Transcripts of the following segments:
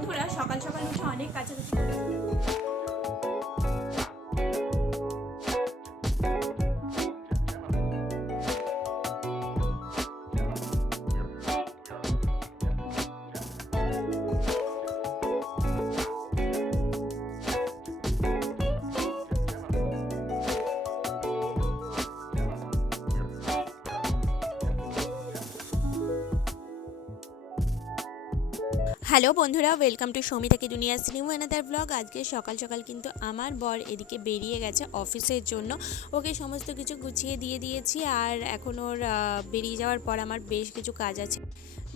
বন্ধুরা সকাল সকাল উঠে অনেক কাছাকাছি হ্যালো বন্ধুরা, ওয়েলকাম টু সৌমিতা কি দুনিয়াস নিউ অ্যানাদার ব্লগ। আজকে সকাল সকাল কিন্তু আমার বর এদিকে বেরিয়ে গেছে অফিসের জন্য। ওকে সমস্ত কিছু গুছিয়ে দিয়ে দিয়েছি, আর এখন ওর বেরিয়ে যাওয়ার পর আমার বেশ কিছু কাজ আছে।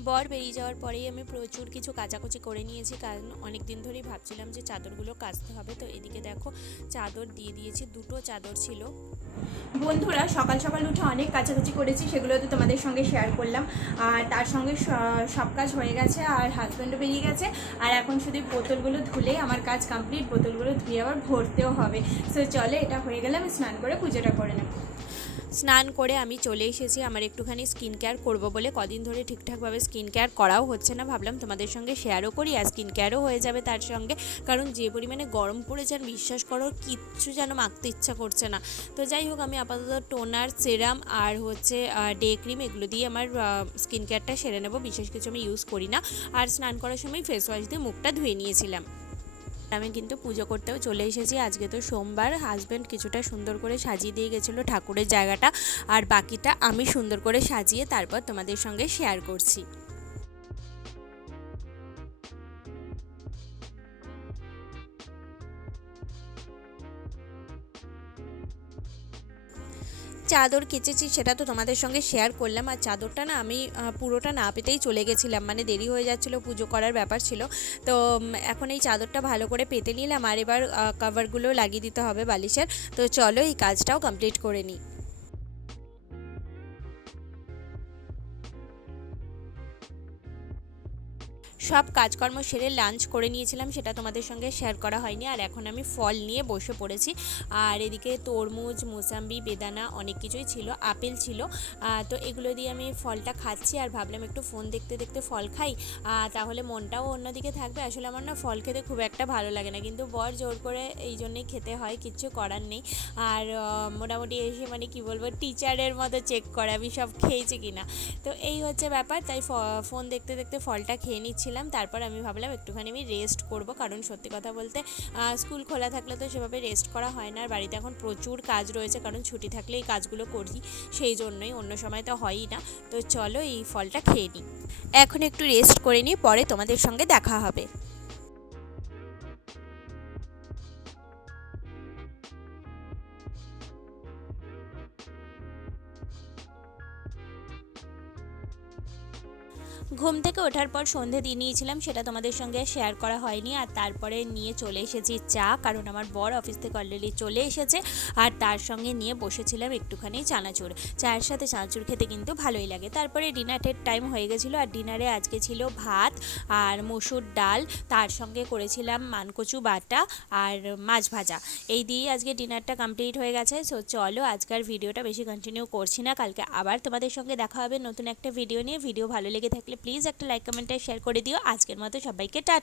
বর বেরিয়ে যাওয়ার পরেই আমি প্রচুর কিছু কাচাকুচি করে নিয়েছি, কারণ অনেক দিন ধরেই ভাবছিলাম যে চাদরগুলো কাচতে হবে। তো এদিকে দেখো চাদর দিয়ে দিয়েছি, দুটো চাদর ছিল। বন্ধুরা সকাল সকাল উঠে অনেক কাচাকুচি করেছি, সেগুলো তো তোমাদের সঙ্গে শেয়ার করলাম। আর তার সঙ্গে সব কাজ হয়ে গেছে, আর হাজব্যান্ডও বেরিয়ে গেছে। আর এখন শুধু বোতলগুলো ধুলেই আমার কাজ কমপ্লিট। বোতলগুলো ধুয়ে আবার ভরতেও হবে। সো চলে, এটা হয়ে গেলে আমি স্নান করে পুজোটা করে নেব। স্নান করে আমি চলে এসেছি আমার একটুখানি স্কিন কেয়ার করবো বলে। কদিন ধরে ঠিকঠাকভাবে স্কিন কেয়ার করাও হচ্ছে না, ভাবলাম তোমাদের সঙ্গে শেয়ারও করি, আর স্কিন কেয়ারও হয়ে যাবে তার সঙ্গে। কারণ যে পরিমাণে গরম পড়েছে, আর বিশ্বাস করো কিচ্ছু যেন মাখতে ইচ্ছা করছে না। তো যাই হোক, আমি আপাতত টোনার, সেরাম আর হচ্ছে ডে ক্রিম, এগুলো দিয়ে আমার স্কিন কেয়ারটা সেরে নেবো। বিশেষ কিছু আমি ইউজ করি না। আর স্নান করার সময় ফেস ওয়াশ দিয়ে মুখটা ধুয়ে নিয়েছিলাম। আমি কিন্তু পুজো করতেও চলে এসেছি। আজকে তো সোমবার, হাজব্যান্ড কিছুটা সুন্দর করে সাজিয়ে দিয়ে গেছিলো ঠাকুরের জায়গাটা, আর বাকিটা আমি সুন্দর করে সাজিয়ে তারপর তোমাদের সঙ্গে শেয়ার করছি। চাদর কেচেছি সেটা তো তোমাদের সঙ্গে শেয়ার করলাম, আর চাদরটা না আমি পুরোটা না পেতেই চলে গেছিলাম, মানে দেরি হয়ে যাচ্ছিলো, পুজো করার ব্যাপার ছিল। তো এখন এই চাদরটা ভালো করে পেতে নিলাম, আর এবার কভারগুলো লাগিয়ে দিতে হবে বালিশের। তো চলো এই কাজটাও কমপ্লিট করে নিই। সব কাজকর্ম সেরে লাঞ্চ করে নিয়েছিলাম, সেটা তোমাদের সঙ্গে শেয়ার করা হয়নি। আর এখন আমি ফল নিয়ে বসে পড়েছি। আর এদিকে তরমুজ, মোসাম্বি, বেদানা অনেক কিছুই ছিল, আপেল ছিল। তো এগুলো দিয়ে আমি ফলটা খাচ্ছি, আর ভাবলাম একটু ফোন দেখতে দেখতে ফল খাই, তাহলে মনটাও অন্যদিকে থাকবে। আসলে আমার না ফল খেতে খুব একটা ভালো লাগে না, কিন্তু বর জোর করে এই জন্যেই খেতে হয়, কিচ্ছু করার নেই। আর মোটামুটি এসে মানে কি বলবো, টিচারের মতো চেক করে আমি সব খেয়েছি কিনা। তো এই হচ্ছে ব্যাপার, তাই ফোন দেখতে দেখতে ফলটা খেয়ে নিচ্ছিলাম। তারপর আমি ভাবলাম একটুখানি আমি রেস্ট করব, কারণ সত্যি কথা বলতে স্কুল খোলা থাকলে তো সেভাবে রেস্ট করা হয় না। আর বাড়িতে এখন প্রচুর কাজ রয়েছে, কারণ ছুটি থাকলে এই কাজগুলো করি, সেই জন্যই, অন্য সময় তো হয়ই না। তো চলো এই ফলটা খেয়ে নিই, এখন একটু রেস্ট করে নিই, পরে তোমাদের সঙ্গে দেখা হবে। ঘুম থেকে ওঠার পর সন্ধে দিয়ে নিয়েছিলাম, সেটা তোমাদের সঙ্গে শেয়ার করা হয়নি। আর তারপরে নিয়ে চলে এসেছি চা, কারণ আমার বর অফিস থেকে অলরেডি চলে এসেছে। আর তার সঙ্গে নিয়ে বসেছিলাম একটুখানি চানাচুর। চায়ের সাথে চানাচুর খেতে কিন্তু ভালোই লাগে। তারপরে ডিনারের টাইম হয়ে গেছিলো, আর ডিনারে আজকে ছিল ভাত আর মসুর ডাল, তার সঙ্গে করেছিলাম মানকচু বাটা আর মাছ ভাজা। এই দিয়েই আজকে ডিনারটা কমপ্লিট হয়ে গেছে। সো চলো আজকের ভিডিওটা বেশি কন্টিনিউ করছি না, কালকে আবার তোমাদের সঙ্গে দেখা হবে নতুন একটা ভিডিও নিয়ে। ভিডিও ভালো লেগে থাকলে প্লিজ একটা লাইক, কমেন্ট আর শেয়ার করে দিও। আজকের মতো সবাইকে টাটা।